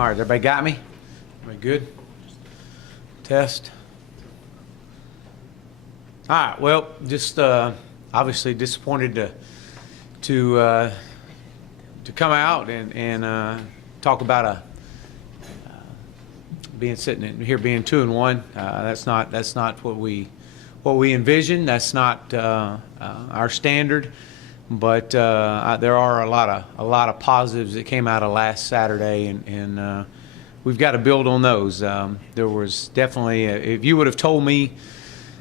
All right, everybody got me? Everybody good? Test. All right, well, just obviously disappointed to come out and talk about being sitting here being 2-1. That's not what we envisioned. That's not our standard. But there are a lot of positives that came out of last Saturday, and we've got to build on those. There was definitely, if you would have told me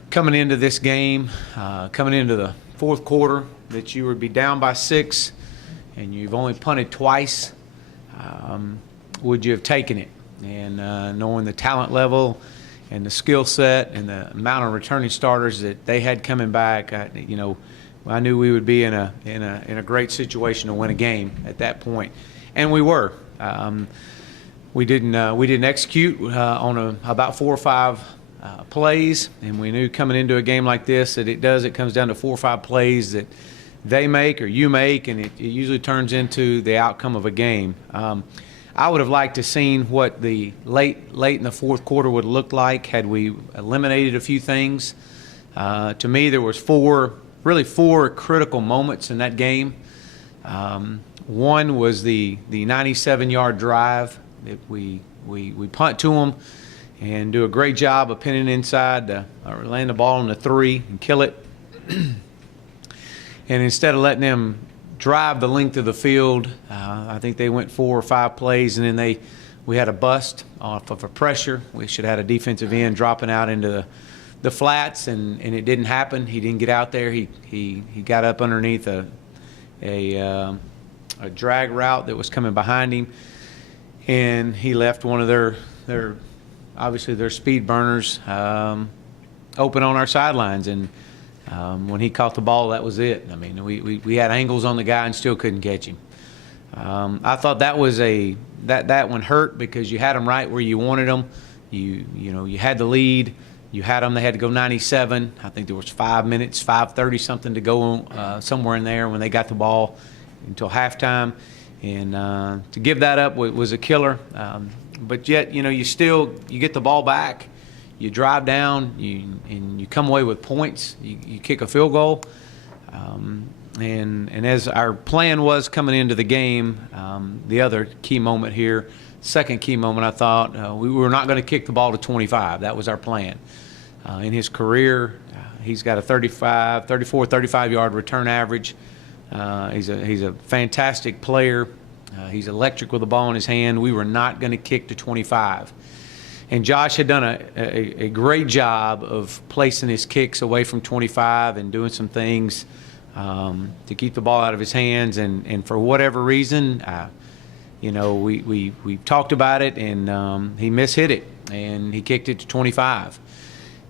coming into this game, coming into the fourth quarter, that you would be down by 6 and you've only punted twice, would you have taken it? And knowing the talent level and the skill set and the amount of returning starters that they had coming back, I knew we would be in a great situation to win a game at that point, and we were. We didn't execute on about 4 or 5 plays, and we knew coming into a game like this that it comes down to 4 or 5 plays that they make or you make, and it usually turns into the outcome of a game. I would have liked to seen what the late in the fourth quarter would look like had we eliminated a few things. To me, there was 4 critical moments in that game. One was the 97-yard drive that we punt to them and do a great job of pinning inside, or laying the ball on the 3 and kill it. And instead of letting them drive the length of the field, I think they went 4 or 5 plays, and then we had a bust off of a pressure. We should have had a defensive end dropping out into the flats, and it didn't happen. He didn't get out there. He got up underneath a drag route that was coming behind him, and he left one of their obviously their speed burners open on our sidelines. And when he caught the ball, that was it. I mean, we had angles on the guy and still couldn't catch him. I thought that was that one hurt because you had them right where you wanted them. You had the lead. You had them. They had to go 97. I think there was 5 minutes, 5:30 something to go somewhere in there when they got the ball until halftime. And to give that up was a killer. But yet, you get the ball back, you drive down, and you come away with points. You kick a field goal. And as our plan was coming into the game, the other key moment here, second key moment, I thought we were not going to kick the ball to 25. That was our plan. In his career, he's got a 34, 35-yard return average. He's a fantastic player. He's electric with the ball in his hand. We were not going to kick to 25. And Josh had done a great job of placing his kicks away from 25 and doing some things to keep the ball out of his hands. And for whatever reason, we talked about it, and he mishit it, and he kicked it to 25.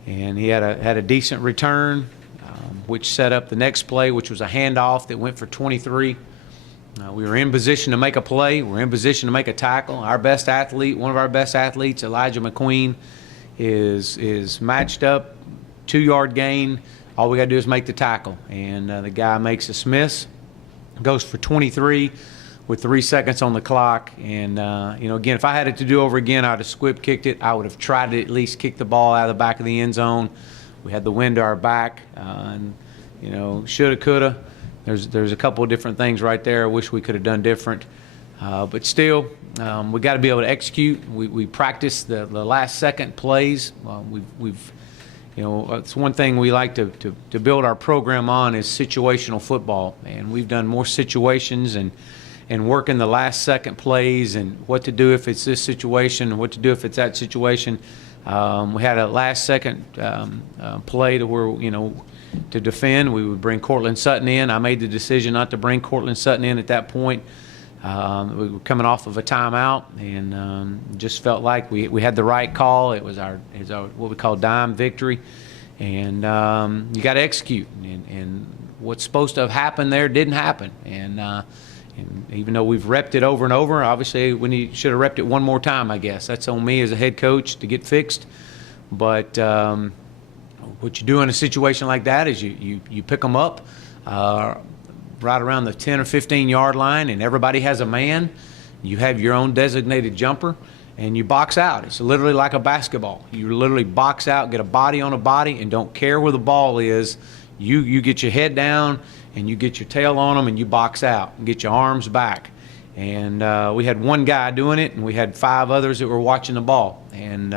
And he had a decent return, which set up the next play, which was a handoff that went for 23. We were in position to make a play. We're in position to make a tackle. Our best athlete, one of our best athletes, Elijah McQueen, is matched up, 2-yard gain. All we got to do is make the tackle. And the guy makes a miss, goes for 23 with 3 seconds on the clock. And, again, if I had it to do over again, I would have squib kicked it. I would have tried to at least kick the ball out of the back of the end zone. We had the wind to our back. Shoulda, coulda. There's a couple of different things right there I wish we could have done different. But still, we got to be able to execute. We practiced the last second plays. It's one thing we like to build our program on is situational football. And we've done more situations and working the last second plays and what to do if it's this situation and what to do if it's that situation. We had a last second play to where, to defend, we would bring Cortland Sutton in. I made the decision not to bring Cortland Sutton in at that point. We were coming off of a timeout, and just felt like we had the right call. It was our what we call dime victory, and you got to execute. And what's supposed to have happened there didn't happen. And even though we've repped it over and over, obviously we should have repped it one more time. I guess that's on me as a head coach to get fixed. But what you do in a situation like that is you pick them up right around the 10 or 15 yard line, and everybody has a man, You have your own designated jumper, and you box out. It's literally like a basketball. You literally box out, get a body on a body, and don't care where the ball is. You get your head down, and you get your tail on them, and you box out and get your arms back. And we had one guy doing it, and we had 5 others that were watching the ball. And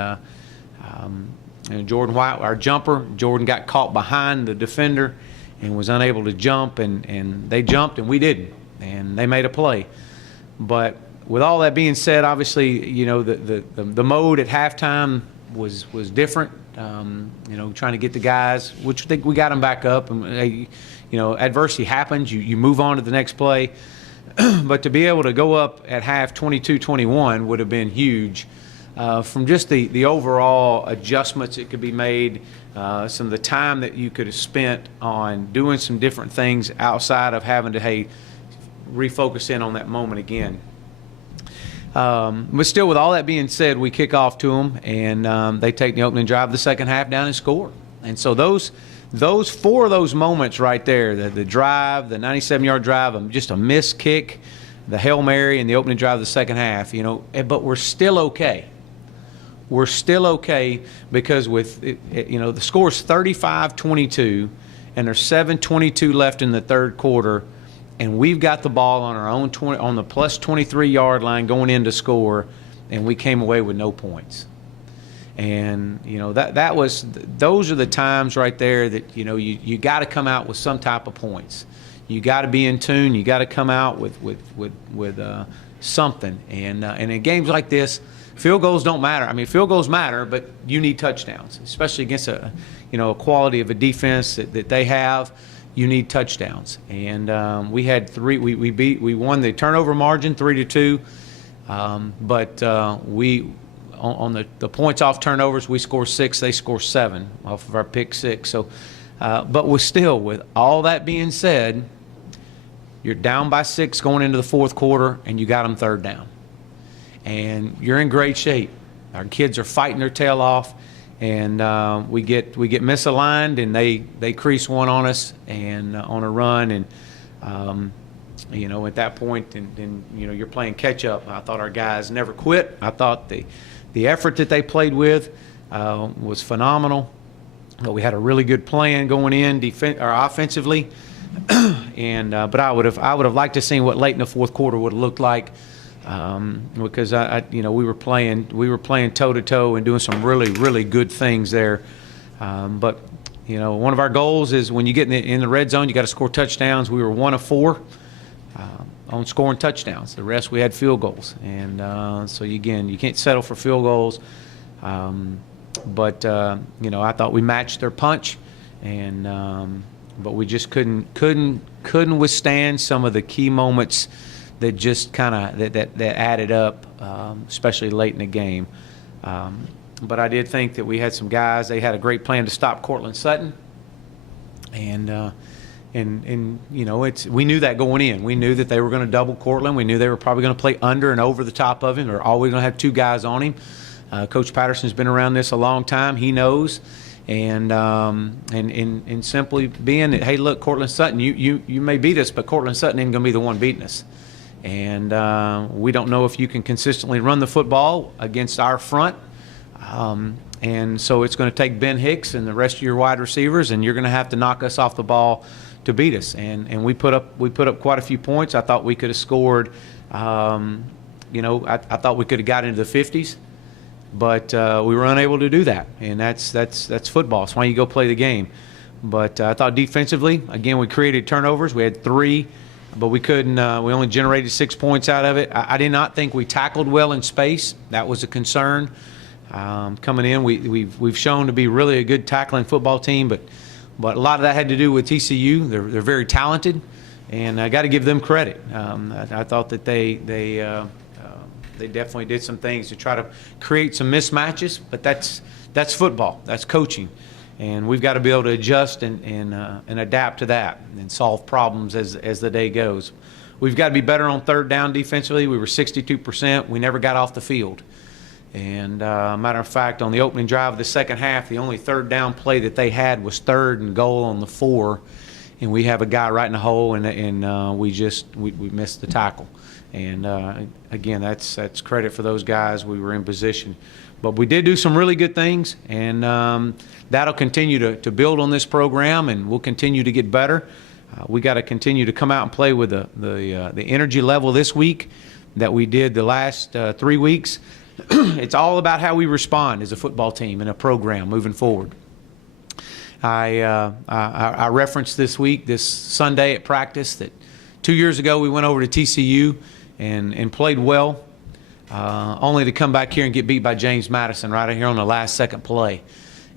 Jordan White, our jumper, Jordan got caught behind the defender and was unable to jump, and they jumped and we didn't, and they made a play. But with all that being said, obviously, you know, the mode at halftime was different. You know, trying to get the guys, which I think we got them back up. And you know, adversity happens. You move on to the next play. But to be able to go up at half 22-21 would have been huge. From just the overall adjustments that could be made, some of the time that you could have spent on doing some different things outside of having to, hey, refocus in on that moment again. But still, with all that being said, we kick off to them, and they take the opening drive of the second half down and score. And so those 4 of those moments right there, the drive, the 97-yard drive, just a missed kick, the Hail Mary, and the opening drive of the second half, you know, but we're still okay. We're still okay because with, you know, the score's 35-22, and there's 7:22 left in the third quarter, and we've got the ball on our own on the plus 23-yard line going in to score, and we came away with no points. And you know those are the times right there that you know you got to come out with some type of points. You got to be in tune. You got to come out with something. And in games like this, field goals don't matter. I mean, field goals matter, but you need touchdowns, especially against a quality of a defense that they have. You need touchdowns, and we had 3. We won the turnover margin 3-2, but we on the points off turnovers we score 6, they score 7 off of our pick 6. So, but with all that being said, you're down by 6 going into the fourth quarter, and you got them third down, and you're in great shape. Our kids are fighting their tail off. And we get misaligned, and they crease one on us and on a run, and you know, at that point, and you know, you're playing catch up. I thought our guys never quit. I thought the effort that they played with was phenomenal. But we had a really good plan going in offensively, and but I would have liked to see what late in the fourth quarter would have looked like. Because we were playing toe to toe and doing some really good things there. But you know, one of our goals is when you get in the red zone, you got to score touchdowns. We were 1 of 4 on scoring touchdowns. The rest we had field goals, and so again, you can't settle for field goals. But you know, I thought we matched their punch, and but we just couldn't withstand some of the key moments that just kind of that added up, especially late in the game. But I did think that we had some guys. They had a great plan to stop Cortland Sutton, and you know, we knew that going in. We knew that they were going to double Cortland. We knew they were probably going to play under and over the top of him. They're always going to have 2 guys on him. Coach Patterson's been around this a long time. He knows. And simply being that, hey, look, Cortland Sutton, you may beat us, but Cortland Sutton ain't going to be the one beating us. And we don't know if you can consistently run the football against our front. And so it's going to take Ben Hicks and the rest of your wide receivers, and you're going to have to knock us off the ball to beat us. And we put up quite a few points. I thought we could have scored. You know, I thought we could have got into the 50s, but we were unable to do that. And that's football. It's why you go play the game. But I thought defensively, again, we created turnovers. We had 3. But we couldn't. We only generated 6 points out of it. I did not think we tackled well in space. That was a concern coming in. We've shown to be really a good tackling football team, but a lot of that had to do with TCU. They're very talented, and I got to give them credit. I thought that they definitely did some things to try to create some mismatches, but that's football. That's coaching. And we've got to be able to adjust and adapt to that and solve problems as the day goes. We've got to be better on third down defensively. We were 62%. We never got off the field. And matter of fact, on the opening drive of the second half, the only third down play that they had was 3rd and goal on the 4. and we have a guy right in the hole, and we missed the tackle. And again, that's credit for those guys. We were in position, but we did do some really good things, and that'll continue to build on this program, and we'll continue to get better. We got to continue to come out and play with the energy level this week that we did the last 3 weeks. It's all about how we respond as a football team and a program moving forward. I referenced this Sunday at practice that 2 years ago we went over to TCU and played well, only to come back here and get beat by James Madison right here on the last second play.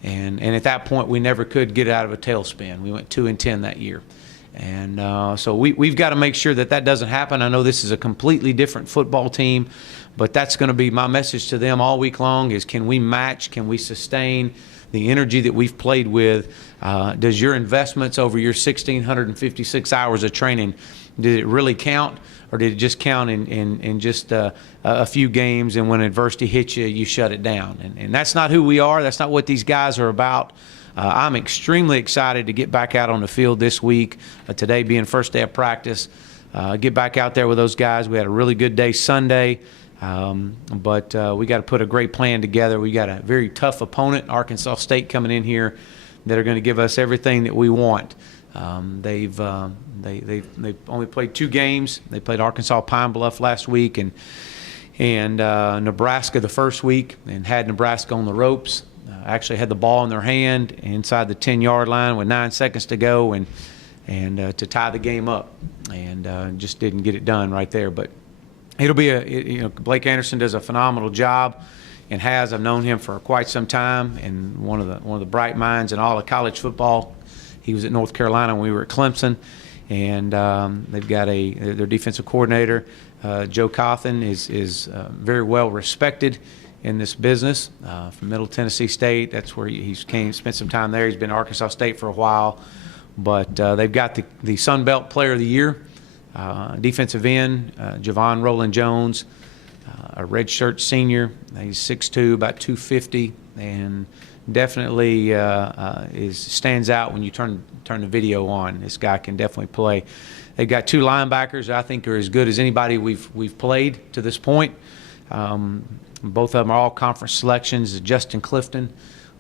And at that point, we never could get out of a tailspin. We went 2-10 that year. And so we've got to make sure that doesn't happen. I know this is a completely different football team, but that's going to be my message to them all week long is can we match, can we sustain the energy that we've played with? Does your investments over your 1,656 hours of training, did it really count? Or did it just count in just a few games, and when adversity hits you, you shut it down? And that's not who we are. That's not what these guys are about. I'm extremely excited to get back out on the field this week, today being first day of practice, get back out there with those guys. We had a really good day Sunday, but we got to put a great plan together. We got a very tough opponent, Arkansas State, coming in here that are going to give us everything that we want. They've only played 2 games. They played Arkansas Pine Bluff last week and Nebraska the first week, and had Nebraska on the ropes. Actually had the ball in their hand inside the 10-yard line with 9 seconds to go, and to tie the game up, and just didn't get it done right there. But it'll be Blake Anderson does a phenomenal job, and I've known him for quite some time, and one of the bright minds in all of college football. He was at North Carolina when we were at Clemson, and they've got their defensive coordinator, Joe Cawthon, is very well respected in this business, from Middle Tennessee State. That's where he spent some time there. He's been at Arkansas State for a while, but they've got the Sun Belt Player of the Year, defensive end, Javon Rowland-Jones, a redshirt senior. He's 6'2", about 250, and definitely stands out when you turn the video on. This guy can definitely play. They've got 2 linebackers I think are as good as anybody we've played to this point. Both of them are all conference selections. Justin Clifton,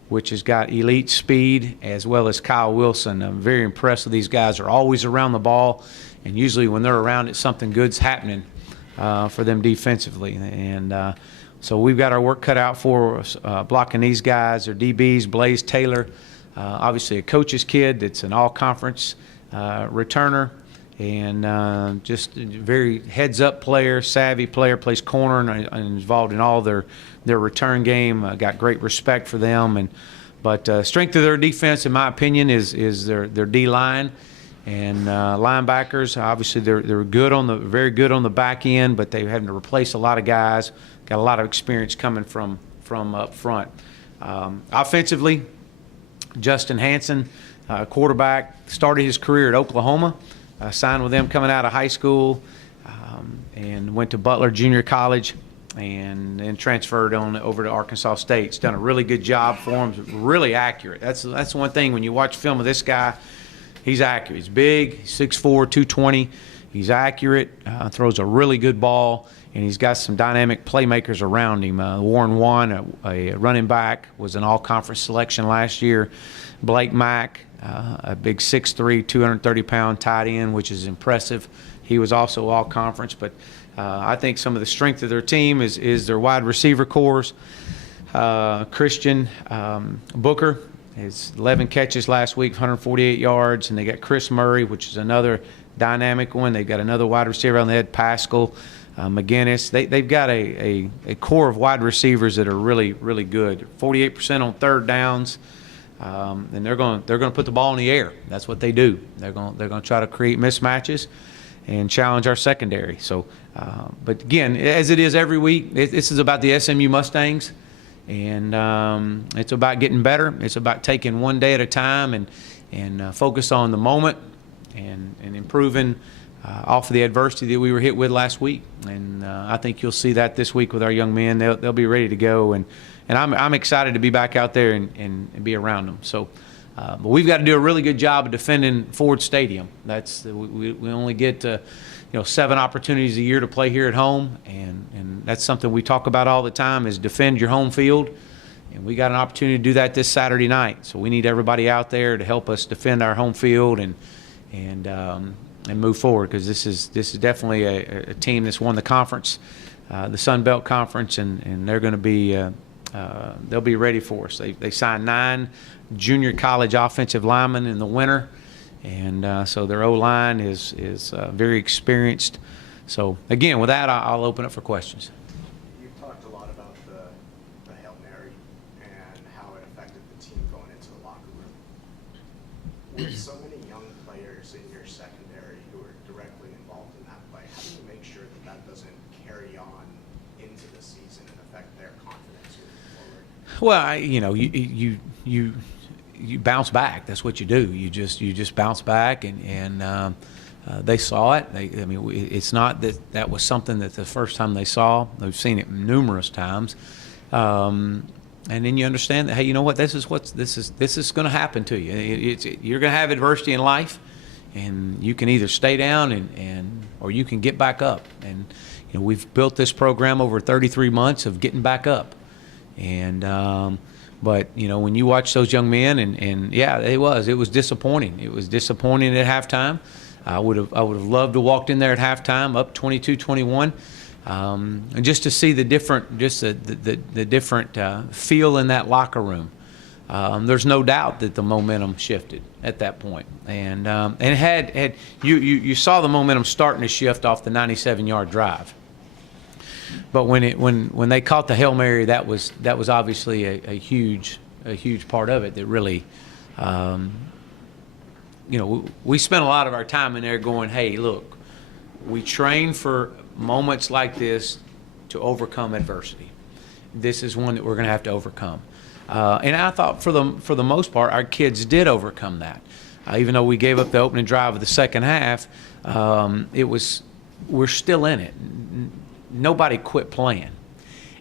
which has got elite speed, as well as Kyle Wilson. I'm very impressed with these guys. They're always around the ball, and usually when they're around it, something good's happening for them defensively. And so we've got our work cut out for us blocking these guys. They're DBs, Blaze Taylor, obviously a coach's kid that's an all-conference returner, and just a very heads-up player, savvy player, plays corner and involved in all their return game. Got great respect for them, but strength of their defense, in my opinion, is their D-line and linebackers. Obviously, they're very good on the back end, but they're having to replace a lot of guys. Got a lot of experience coming from up front. Offensively, Justin Hansen, quarterback, started his career at Oklahoma. Signed with them coming out of high school, and went to Butler Junior College, and then transferred over to Arkansas State. He's done a really good job for him. Really accurate. That's one thing when you watch film of this guy. He's accurate. He's big. He's 6'4", 220. He's accurate. Throws a really good ball, and he's got some dynamic playmakers around him. Warren Wan, a running back, was an all-conference selection last year. Blake Mack, a big 6'3", 230-pound tight end, which is impressive. He was also all-conference, but I think some of the strength of their team is their wide receiver cores. Christian Booker, his 11 catches last week, 148 yards, and they got Chris Murray, which is another dynamic one. They've got another wide receiver on the head, Pascal McGinnis. They've got a core of wide receivers that are really, really good. 48% on third downs. And they're going to put the ball in the air. That's what they do. They're going to try to create mismatches and challenge our secondary. So, but again, as it is every week, this is about the SMU Mustangs, and it's about getting better. It's about taking one day at a time and focus on the moment and improving off of the adversity that we were hit with last week. And I think you'll see that this week with our young men. They'll be ready to go, and I'm excited to be back out there and be around them. So But we've got to do a really good job of defending Ford Stadium. We only get 7 opportunities a year to play here at home, and that's something we talk about all the time is defend your home field. And we got an opportunity to do that this Saturday night. So we need everybody out there to help us defend our home field and move forward, because this is definitely a team that's won the conference, the Sun Belt Conference, and they're going to be they'll be ready for us. They signed 9 junior college offensive linemen in the winter, and so their O-line is very experienced. So again, with that, I'll open up for questions. You've talked a lot about the Hail Mary and how it affected the team going into the locker room. With so many young players in your secondary who are directly involved in that play, how do you make sure that that doesn't carry on into the season and affect their confidence moving forward? Well, you bounce back. That's what you do. You just bounce back, and they saw it. It's not that was something that the first time they saw. They've seen it numerous times, and then you understand that, hey, you know what? This is going to happen to you. You're going to have adversity in life, and you can either stay down or you can get back up. And we've built this program over 33 months of getting back up, and. But when you watch those young men, and yeah, it was disappointing. It was disappointing at halftime. I would have loved to walked in there at halftime up 22-21, and just to see the different feel in that locker room. There's no doubt that the momentum shifted at that point, and you saw the momentum starting to shift off the 97-yard drive. But when they caught the Hail Mary, that was obviously a huge part of it. That really, we spent a lot of our time in there going, hey, look, we train for moments like this to overcome adversity. This is one that we're going to have to overcome. And I thought for the most part, our kids did overcome that. Even though we gave up the opening drive of the second half, we're still in it. Nobody quit playing,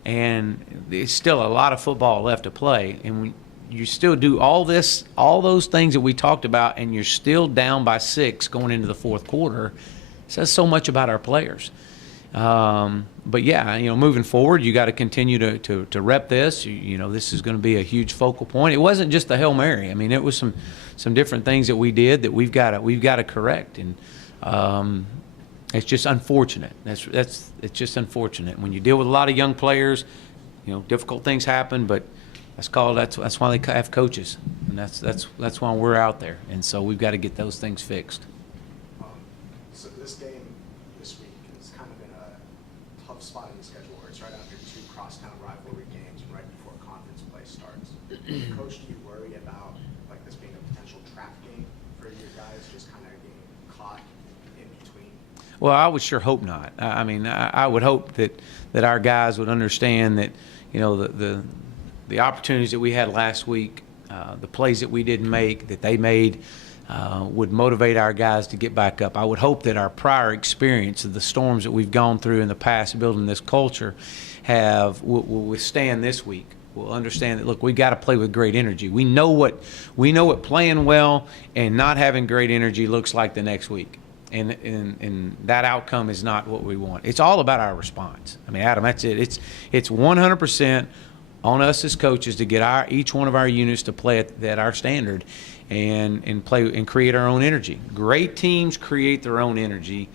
and there's still a lot of football left to play, and you still do all those things that we talked about, and you're still down by 6 going into the fourth quarter. It says so much about our players. But yeah, moving forward, you got to continue to rep this. This is going to be a huge focal point. It wasn't just the Hail Mary. I mean, it was some different things that we did that we've got to correct, and it's just unfortunate. It's just unfortunate when you deal with a lot of young players. Difficult things happen, but that's why they have coaches, and that's why we're out there. And so we've got to get those things fixed. So this game this week is kind of in a tough spot in the schedule where it's right after 2 crosstown rivalry games and right before conference play starts. Coach, do you worry about this being a potential trap game for your guys, just kind of getting caught in between? Well, I would sure hope not. I would hope that our guys would understand that, the opportunities that we had last week, the plays that we didn't make, that they made, would motivate our guys to get back up. I would hope that our prior experience of the storms that we've gone through in the past building this culture will withstand this week. We'll understand that, look, we got to play with great energy. We know what playing well and not having great energy looks like the next week. And that outcome is not what we want. It's all about our response. Adam, that's it. It's 100% on us as coaches to get each one of our units to play at our standard and play and create our own energy. Great teams create their own energy,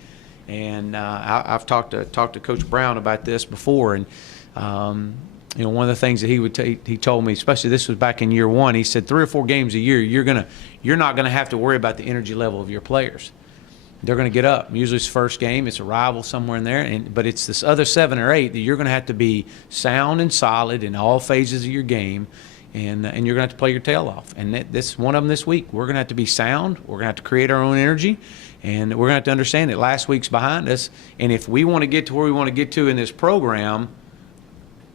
and I've talked to Coach Brown about this before, and one of the things that he told me, especially this was back in year 1, he said 3 or 4 games a year you're not gonna have to worry about the energy level of your players. They're going to get up. Usually it's first game. It's a rival somewhere in there. But it's this other 7 or 8 that you're going to have to be sound and solid in all phases of your game, and you're going to have to play your tail off. And this one of them this week. We're going to have to be sound. We're going to have to create our own energy, and we're going to have to understand that last week's behind us. And if we want to get to where we want to get to in this program,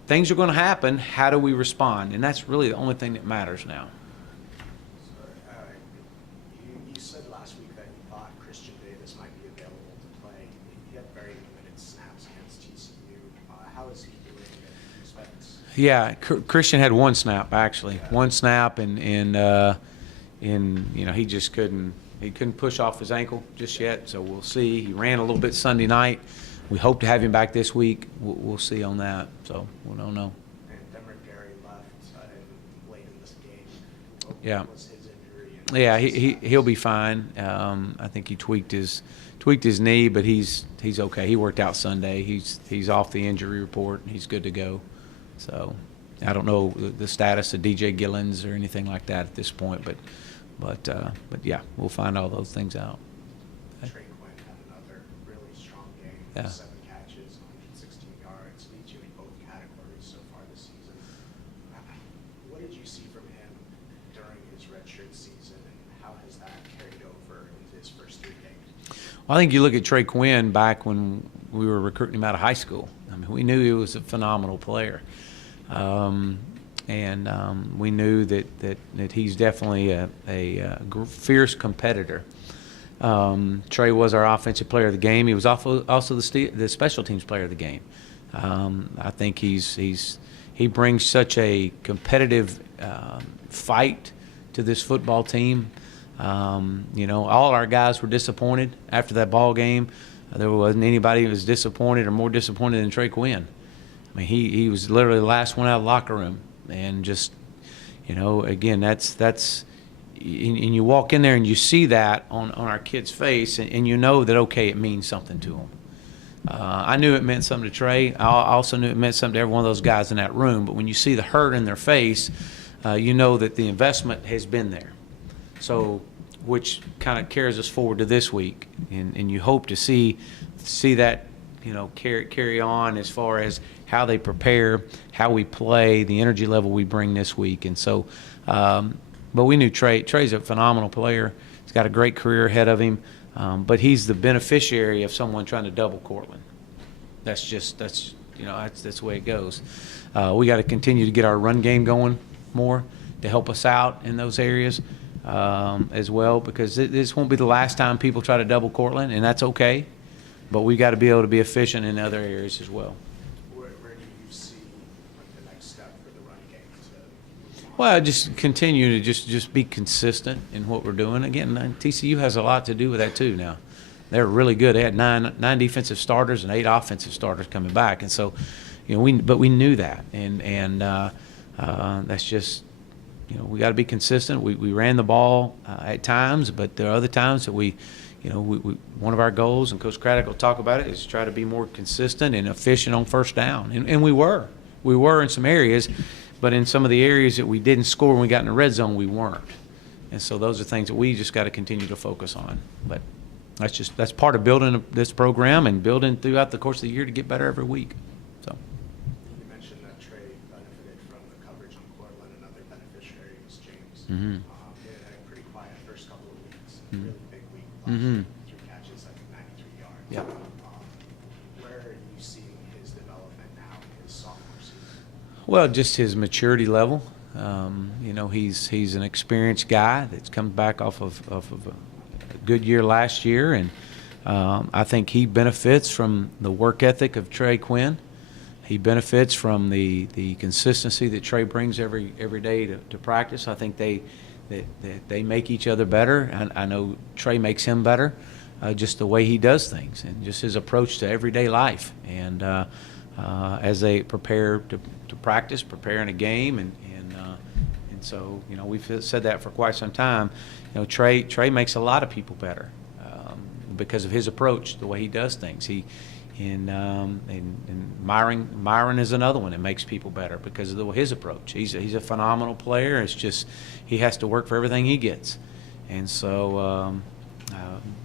things are going to happen. How do we respond? And that's really the only thing that matters now. You said last week that you thought Christian Davis might be available to play. He had very limited snaps against TCU. How is he doing in respects? Yeah, Christian had 1 snap, actually. Yeah. 1 snap, and he just couldn't push off his ankle just yet. So we'll see. He ran a little bit Sunday night. We hope to have him back this week. We'll see on that. So we don't know. And Denver Gary left late in this game. Yeah. What was his injury? Yeah, he'll be fine. I think he tweaked his knee, but he's okay. He worked out Sunday. He's off the injury report. He's good to go. So I don't know the status of DJ Gillens or anything like that at this point, but yeah, we'll find all those things out. Trey Quinn had another really strong game. Yeah. 7 catches, 116 yards, leads you in both categories so far this season. What did you see from him during his redshirt season, and how has that carried over into his first 3 games? Well, I think you look at Trey Quinn back when we were recruiting him out of high school. I mean, we knew he was a phenomenal player. We knew that he's definitely a fierce competitor. Trey was our offensive player of the game. He was also the special teams player of the game. I think he brings such a competitive fight to this football team. All our guys were disappointed after that ball game. There wasn't anybody who was disappointed or more disappointed than Trey Quinn. I mean, he was literally the last one out of the locker room, and just, again, that's, and you walk in there and you see that on our kid's face, and you know that, okay, it means something to him. I knew it meant something to Trey. I also knew it meant something to every one of those guys in that room, but when you see the hurt in their face, you know that the investment has been there. So, which kind of carries us forward to this week, and you hope to see that, carry on as far as how they prepare, how we play, the energy level we bring this week. And so, but we knew Trey's a phenomenal player. He's got a great career ahead of him, but he's the beneficiary of someone trying to double Cortland. That's the way it goes. We got to continue to get our run game going more to help us out in those areas as well, because this won't be the last time people try to double Cortland, and that's okay. But we got to be able to be efficient in other areas as well. Where do you see the next step for the run game to? Well, just continue to just be consistent in what we're doing. Again, TCU has a lot to do with that too. Now, they're really good. They had nine defensive starters and 8 offensive starters coming back, and so, we knew that, and that's just. We got to be consistent. We ran the ball at times, but there are other times that we one of our goals, and Coach Craddock will talk about it, is try to be more consistent and efficient on first down. And we were in some areas, but in some of the areas that we didn't score when we got in the red zone, we weren't. And so those are things that we just got to continue to focus on. But that's part of building this program and building throughout the course of the year to get better every week. So. You mentioned that Trey benefited from the coverage on Cortland. Another beneficiary was James. Mm-hmm. He had a pretty quiet first couple of weeks. Mm-hmm. Really big week. Mm-hmm. 3 catches, 93 yards. Yep. Where are you seeing his development now in his sophomore season? Well, just his maturity level. He's an experienced guy that's come back off of a good year last year, and I think he benefits from the work ethic of Trey Quinn. He benefits from the consistency that Trey brings every day to practice. I think they make each other better. I know Trey makes him better, just the way he does things and just his approach to everyday life. And as they prepare to practice, prepare in a game, and so we've said that for quite some time. Trey makes a lot of people better because of his approach, the way he does things. And Myron is another one that makes people better because of his approach. He's a phenomenal player. It's just he has to work for everything he gets. And so,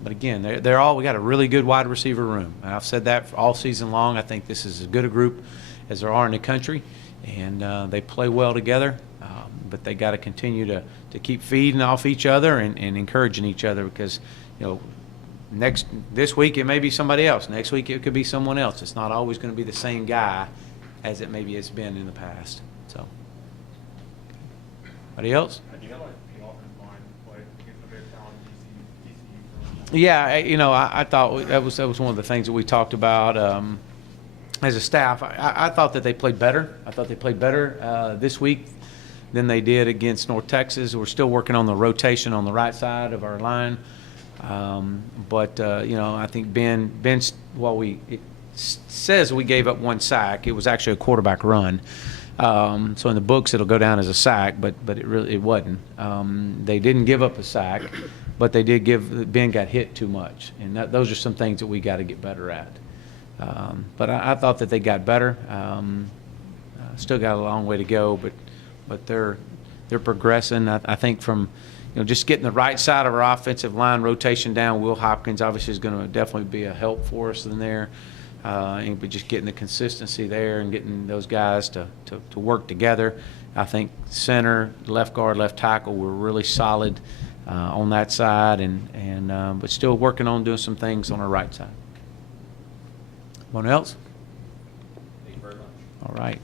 but again, we got a really good wide receiver room. And I've said that all season long. I think this is as good a group as there are in the country, and they play well together. But they got to continue to keep feeding off each other and encouraging each other because, this week it may be somebody else. Next week it could be someone else. It's not always going to be the same guy as it maybe has been in the past. So, anybody else? Do you have like the offensive line play against a very talented TCU? Yeah, I thought that was one of the things that we talked about as a staff. I thought that they played better. I thought they played better this week than they did against North Texas. We're still working on the rotation on the right side of our line. But you know, I think Ben's, while it says we gave up 1 sack, it was actually a quarterback run. So in the books it'll go down as a sack, but it wasn't. They didn't give up a sack, but they did Ben got hit too much, and those are some things that we got to get better at. But I thought that they got better. Still got a long way to go, but they're progressing. I think from, you know, just getting the right side of our offensive line rotation down. Will Hopkins obviously is going to definitely be a help for us in there. But just getting the consistency there and getting those guys to work together. I think center, left guard, left tackle were really solid on that side, but still working on doing some things on our right side. Anyone else? Thank you very much. All right.